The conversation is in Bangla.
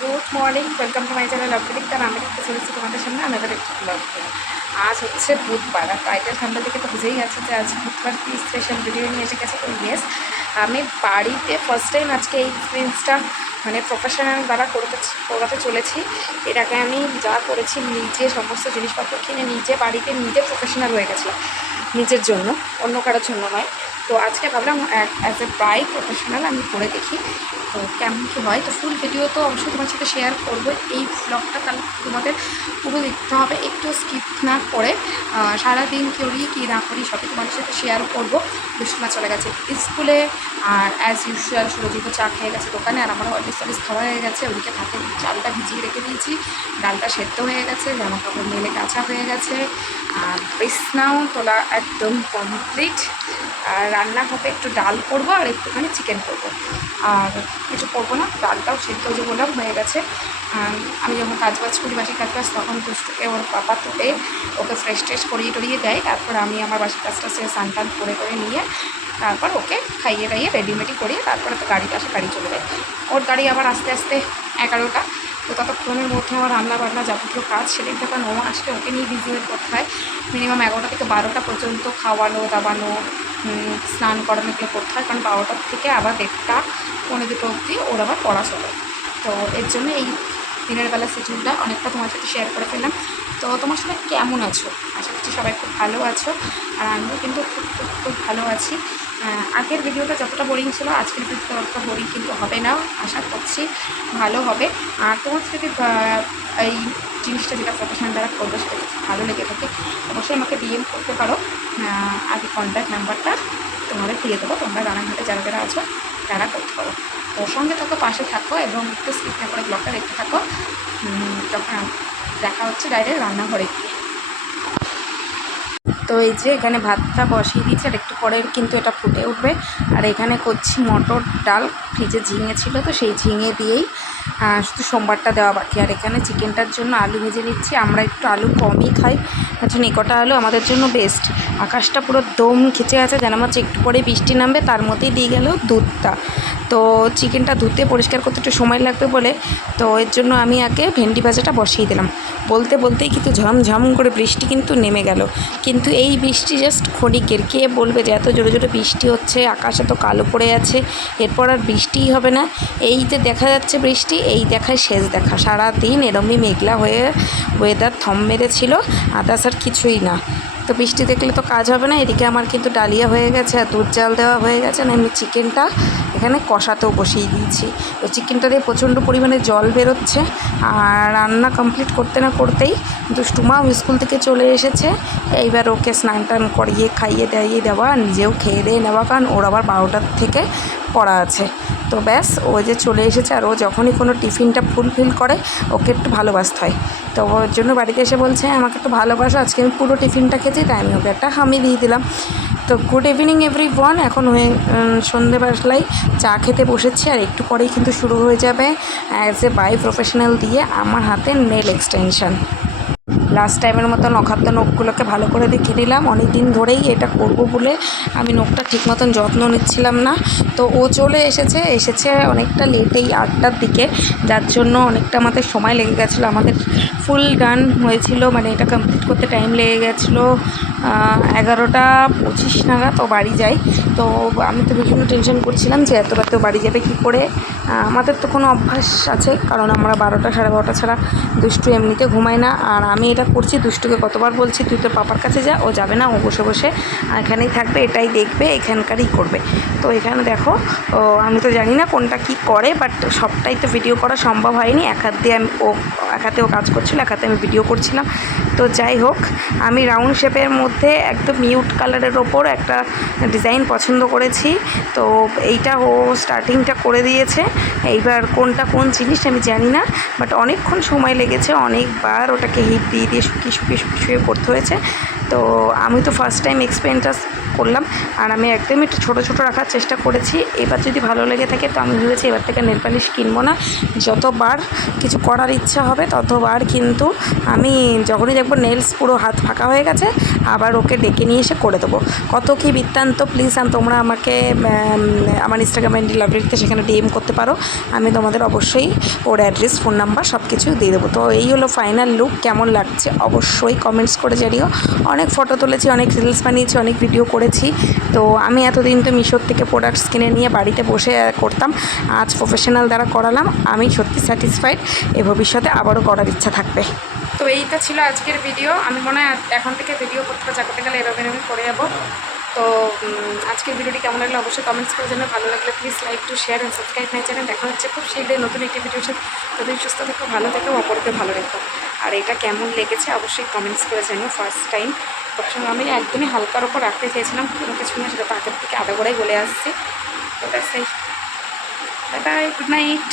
Good morning, welcome to my channel Aparikta. আমি দেখতে চলেছি তোমাদের সামনে আমাদের একটি ব্লগ নিয়ে। আজ হচ্ছে বুধবার, আর টাইটেল থাম্বনেল থেকে তো বুঝেই গেছে যে আজ বুধবার কি স্পেশাল ভিডিও নিয়ে এসে গেছে। তো ইয়েস, আমি বাড়িতে ফার্স্ট টাইম আজকে এই এক্সপিরিয়েন্সটা প্রফেশনাল দ্বারা করাতে চলেছি। এর আগে আমি যা করেছি নিজে সমস্ত জিনিসপত্র কিনে নিজে বাড়িতে নিজে প্রফেশনাল হয়ে গেছিলাম, নিজের জন্য, অন্য কারোর জন্য নয়। তো আজকে ভাবলাম অ্যাজ এ ব্রাইড প্রফেশনাল আমি করে দেখি তো কেমন কী হয়। তো ফুল ভিডিও তো অবশ্যই তোমার সাথে শেয়ার করবো। এই ব্লগটা তাহলে তোমাদের পুরো দেখতে হবে, একটু স্কিপ না করে। সারাদিন করি কি না করি সবই তোমাদের সাথে শেয়ার করবো। দুষ্টুমা চলে গেছে স্কুলে, আর অ্যাজ ইউজুয়াল সুরজিত চা খেয়ে গেছে দোকানে, আর আমার অলরেডি সার্ভিস খাওয়া হয়ে গেছে। ওদিকে ভাতের চালটা ভিজিয়ে রেখে দিয়েছি, ডালটা সেদ্ধ হয়ে গেছে, জামা কাপড় মেলে কাঁচা হয়ে গেছে, আর বিছনাও তোলা একদম কমপ্লিট। আর রান্না হবে একটু ডাল করবো আর একটুখানি চিকেন করবো, আর কিছু করবো না। ডালটাও সেদ্ধ যে বললাম হয়ে গেছে। আমি যখন কাজবাজ করি, বাসির কাজবাজ, তখন দুষ্টুকে ওর পাপা তুলে ওকে ফ্রেশ ট্রেশ করিয়ে টরিয়ে দেয়। তারপর আমি আমার বাসির কাজটা সে স্নান করে নিয়ে তারপর ওকে খাইয়ে টাইয়ে রেডিমেডি করিয়ে তারপরে তো গাড়িতে আসে, গাড়ি চলে যায়। ওর গাড়ি আবার আস্তে আস্তে 11টা। তো ততক্ষণের মধ্যে আমার রান্না বান্না যাবতীয় কাজ সেদিন থেকে নোমা আসলে ওকে নিয়ে বিজি হয়ে করতে হয়। মিনিমাম 11টা থেকে 12টা পর্যন্ত খাওয়ানো দাওয়ানো, স্নান করানো এগুলো করতে হয়, কারণ 12টার থেকে আবার 1টা 1:30 অবধি ওর আবার পড়াশোনা। তো এর জন্য এই দিনের বেলা শিডিউলটা অনেকটা তোমার সাথে শেয়ার করে ফেললাম। তো তোমার সবাই কেমন আছো? আশা করছি সবাই খুব ভালো আছো, আর আমিও কিন্তু খুব ভালো আছি। আগের ভিডিওটা যতটা বোরিং ছিল আজকের ভিডিওটা অতটা বোরিং কিন্তু হবে না, আশা করছি ভালো হবে। আর তোমার যদি এই জিনিসটা যেটা প্রফেশনাল দ্বারা করবে সেটা যদি ভালো লেগে থাকে অবশ্যই আমাকে ডিএম করতে পারো। আগে কন্ট্যাক্ট নাম্বারটা তোমাদের দিয়ে দেবো, তোমরা রানাঘাটে যারা যারা আছো তারা করতে পারো। তো সঙ্গে থাকো, পাশে থাকো এবং একটু স্কিপ না করে ব্লগটা দেখতে থাকো। তখন দেখা হচ্ছে ডাইরেক্ট রান্নাঘরে গিয়ে। তো এই যে এখানে ভাতটা বসিয়ে দিয়েছি, আর একটু পরে কিন্তু এটা ফুটে উঠবে। আর এখানে করছি মটর ডাল, ফ্রিজে ঝিঙে ছিল তো সেই ঝিঙে দিয়েই শুধু সোমবারটা দেওয়া বাকি। আর এখানে চিকেনটার জন্য আলু ভেজে নিচ্ছি, আমরা একটু আলু কমই খাই, আচ্ছা নিকটা আলু আমাদের জন্য বেস্ট। আকাশটা পুরো দম খিচে আছে, যেন হচ্ছে একটু পরে বৃষ্টি নামবে, তার মধ্যেই দিয়ে গেল দুধটা। তো চিকেনটা ধুতে পরিষ্কার করতে একটু সময় লাগবে বলে তো এর জন্য আমি আগে ভেন্ডি ভাজাটা বসিয়ে দিলাম। বলতেই কিন্তু ঝমঝম করে বৃষ্টি কিন্তু নেমে গেল। কিন্তু এই বৃষ্টি জাস্ট ক্ষণিকের, কে বলবে যে এত জোরে জোরে বৃষ্টি হচ্ছে, আকাশ এত কালো পড়ে আছে, এরপর আর বৃষ্টিই হবে না। এই যে দেখা যাচ্ছে বৃষ্টি, এই দেখায় শেষ দেখা। সারাদিন এরমই মেঘলা হয়ে ওয়েদার থম মেরেছিল, আদার্স আর কিছুই না। তো বৃষ্টি দেখলে তো কাজ হবে না। এদিকে আমার কিন্তু ডালিয়া হয়ে গেছে আর দুধ জাল দেওয়া হয়ে গেছে, আর আমি চিকেনটা এখানে কষাতেও বসিয়ে দিয়েছি। তো চিকেনটা দিয়ে প্রচণ্ড পরিমাণে জল বেরোচ্ছে। আর রান্না কমপ্লিট করতে না করতেই দুষ্টুমাও স্কুল থেকে চলে এসেছে। এইবার ওকে স্নান টান করিয়ে খাইয়ে দাইয়ে দেওয়া, নিজেও খেয়ে দিয়ে নেওয়া, কারণ ওর আবার 12টার থেকে পড়া আছে। তো ব্যাস, ও যে চলে এসেছে, আর ও যখনই কোনো টিফিনটা ফুলফিল করে ওকে একটু ভালোবাসতে হয়। তো ওর জন্য বাড়িতে এসে বলছে আমাকে একটু ভালোবাসো, আজকে আমি পুরো টিফিনটা খেয়েছি, তাই আমি ওকে একটা হামি দিয়ে দিলাম। তো গুড ইভিনিং এভরিওয়ান। এখন হয়ে সন্ধেবেলায় চা খেতে বসেছি, আর একটু পরেই কিন্তু শুরু হয়ে যাবে অ্যাজ এ বাই প্রফেশনাল দিয়ে আমার হাতে নেল এক্সটেনশন। লাস্ট টাইমের মতো নখাদ্য নখগুলোকে ভালো করে দেখে নিলাম। অনেক দিন ধরেই এটা করব বলে আমি নখটা ঠিক মতন যত্ন নিচ্ছিলাম না। তো ও চলে এসেছে অনেকটা লেটেই, 8টার দিকে, যার জন্য অনেকটা আমাদের সময় লেগে গেছিলো। আমাদের ফুল ডান হয়েছিল, এটা কমপ্লিট করতে টাইম লেগে গেছিলো 11:25 নাগাদ ও বাড়ি যায়। তো আমি তো ভীষণ টেনশন করছিলাম যে এত রাতেও বাড়ি যাবে কী করে। আমাদের তো কোনো অভ্যাস আছে, কারণ আমরা 12টা 12:30 ছাড়া দুষ্টু এমনিতে ঘুমায় না। আর আমি এটা করছি, দুষ্টুকে কতবার বলছি তুই তোর পাপার কাছে যা, ও যাবে না, ও বসে বসে এখানেই থাকবে, এটাই দেখবে, এখানকারই করবে। তো এখানে দেখো, আমি তো জানি না কোনটা কি করে, বাট সবটাই তো ভিডিও করা সম্ভব হয়নি। এক হাতে ও কাজ করছিল, এক হাতে আমি ভিডিও করছিলাম। তো যাই হোক, আমি রাউন্ড শেপের মধ্যে একদম মিউট কালারের ওপর একটা ডিজাইন পছন্দ করেছি। তো এইটা ও স্টার্টিংটা করে দিয়েছে। এইবার কোনটা কোন জিনিস আমি জানি না, বাট অনেকক্ষণ সময় লেগেছে, অনেকবার ওটাকে হিট দিয়ে শুকিয়ে করতে হয়েছে। তো আমি তো ফার্স্ট টাইম এক্সপিরিয়েন্সটা করলাম। আর আমি একদমই একটু ছোটো ছোটো রাখার চেষ্টা করেছি। এবার যদি ভালো লেগে থাকে তো আমি ভেবেছি এবার থেকে নেল পালিশ কিনবো না। যতবার কিছু করার ইচ্ছা হবে ততবার কিন্তু আমি যখনই দেখবো নেলস পুরো হাত ফাঁকা হয়ে গেছে আবার ওকে ডেকে নিয়ে এসে করে দেবো। কত কী বৃত্তান্ত প্লিজ তোমরা আমাকে আমার ইনস্টাগ্রাম আইডি লাভলিতে সেখানে ডিএম করতে পারো। আমি তোমাদের অবশ্যই ওর অ্যাড্রেস, ফোন নাম্বার সব কিছু দিয়ে দেবো। তো এই হলো ফাইনাল লুক। কেমন লাগছে অবশ্যই কমেন্টস করে জানিও। অনেক ফটো তুলেছি, অনেক রিলস বানিয়েছি, অনেক ভিডিও করেছি। তো আমি এতদিন তো মিশোর থেকে প্রোডাক্টস কিনে নিয়ে বাড়িতে বসে করতাম, আজ প্রফেশনাল দ্বারা করালাম। আমি সত্যি স্যাটিসফাইড, এ ভবিষ্যতে আবারও করার ইচ্ছা থাকবে। তো এইটা ছিল আজকের ভিডিও। আমি মনে হয় এখন থেকে ভিডিও করতে চাকতে গেলে এরকম করে যাবো। তো আজকের ভিডিওটি কেমন লাগলো অবশ্যই কমেন্টস করে জানাবে। ভালো লাগলে please like to share and subscribe my channel. দেখা হচ্ছে খুব শীঘ্রই নতুন একটি ভিডিওর সাথে। ততদিন সুস্থ থেকো, ভালো থেকো, অপরকে ভালো রেখো। আর এটা কেমন লেগেছে অবশ্যই কমেন্টস করে জানিও। ফার্স্ট টাইম সবসময় আমি একদমই হালকার ওপর রাখতে চেয়েছিলাম, কোনো কিছু না, সেটা তো আগের থেকে আধা গড়াই বলে আসছি। তো সেই বাই বাই, গুড নাইট।